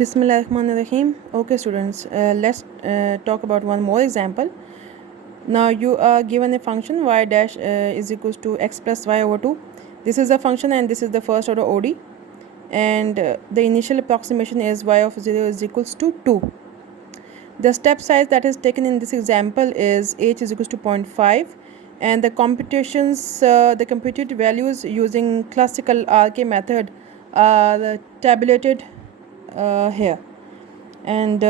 Bismillahirrahmanirrahim. Okay, students, let's talk about one more example. Now you are given a function y dash is equals to x plus y over 2. This is the function and this is the first order ODE, and the initial approximation is y of 0 is equals to 2. The step size that is taken in this example is h is equals to 0.5, and the the computed values using classical RK method are tabulated here, and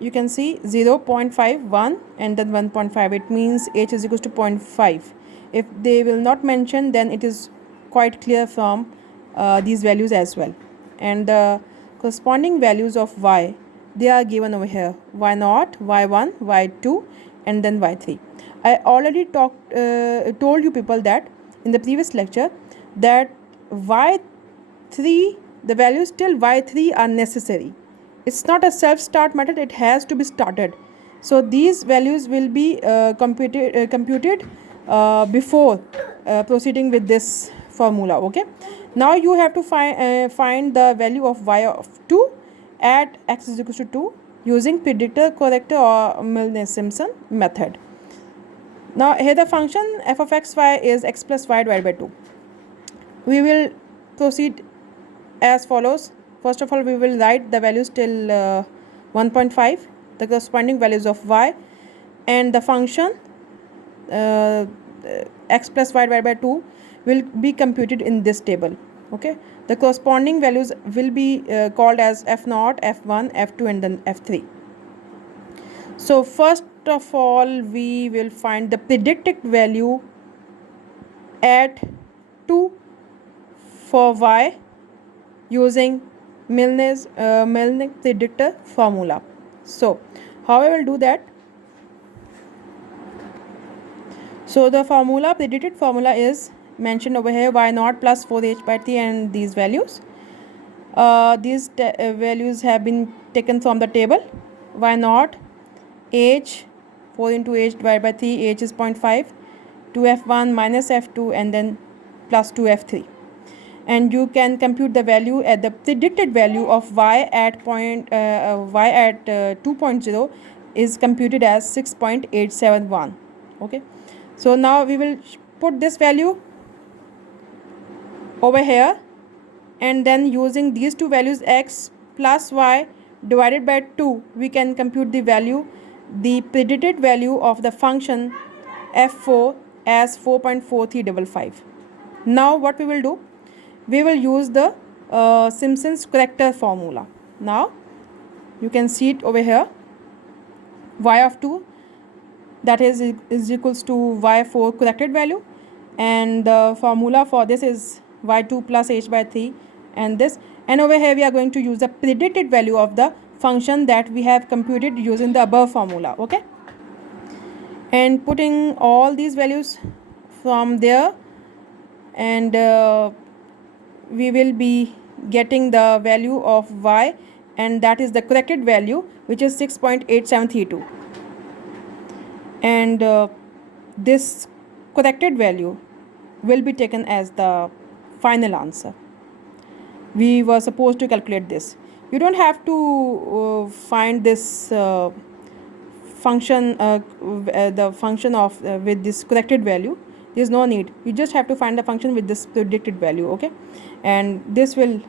you can see 0.51 and then 1.5. It means h is equals to 0.5. If they will not mention, then it is quite clear from these values as well. And the corresponding values of y, they are given over here: y0, y1, y2, and then y3. I already told you people that in the previous lecture that y3, the values till y3 are necessary. It's not a self-start method, it has to be started. So these values will be computed before proceeding with this formula. Okay, now you have to find the value of y of 2 at x is equal to 2 using predictor corrector or Milne Simpson method. Now here the function f of xy is x plus y divided by 2. We will proceed as follows. First of all, we will write the values till 1.5, the corresponding values of y, and the function x plus y divided by 2 will be computed in this table. Okay, the corresponding values will be called as f0, f1, f2, and then f3. So first of all, we will find the predicted value at 2 for y using Milne predictor formula. So how I will do that? So the predicted formula is mentioned over here: y0 plus 4h by 3, and these values. These values have been taken from the table. y0, h, 4 into h divided by 3, h is 0.5, 2f1 minus f2, and then plus 2f3. And you can compute the value at the predicted value of y at 2.0 is computed as 6.871. Okay, so now we will put this value over here, and then using these two values x plus y divided by 2, we can compute the predicted value of the function f4 as 4.4355. Now what we will do? We will use the Simpson's corrector formula. Now you can see it over here: y of 2, that is equals to y4 corrected value, and the formula for this is y2 plus h by 3, and this, and over here we are going to use the predicted value of the function that we have computed using the above formula. Okay, and putting all these values from there, and we will be getting the value of y, and that is the corrected value, which is 6.8732, and this corrected value will be taken as the final answer. We were supposed to calculate this. You don't have to find this function, the function of with this corrected value. There is no need. You just have to find the function with this predicted value. Okay, and this will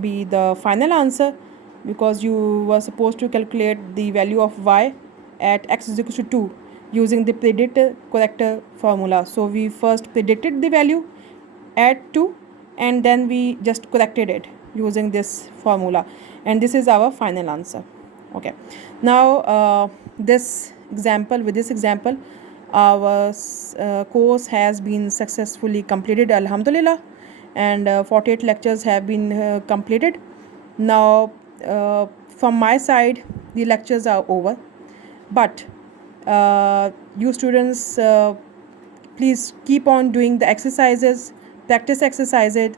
be the final answer, because you were supposed to calculate the value of y at x is equal to 2 using the predictor corrector formula. So we first predicted the value at 2, and then we just corrected it using this formula, and this is our final answer. Okay, now with this example our course has been successfully completed, alhamdulillah, and 48 lectures have been completed. Now from my side the lectures are over, but you students please keep on doing the exercises, practice exercises,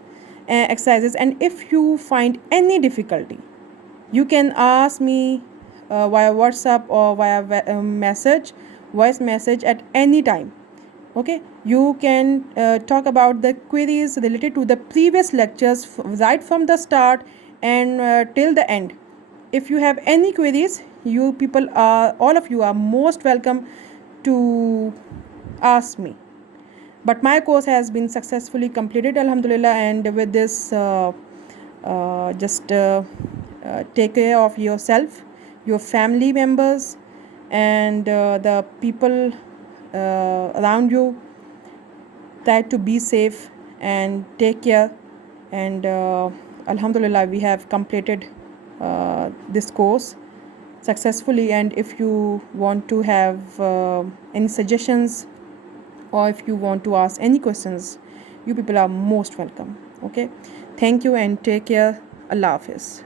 and if you find any difficulty, you can ask me via WhatsApp or via voice message at any time. Okay, you can talk about the queries related to the previous lectures right from the start and till the end. If you have any queries, you people are, all of you are most welcome to ask me. But my course has been successfully completed, alhamdulillah, and with this just take care of yourself, your family members, and the people around you. Try to be safe and take care, and alhamdulillah, we have completed this course successfully. And if you want to have any suggestions, or if you want to ask any questions, you people are most welcome. Okay, thank you and take care. Allah Hafiz.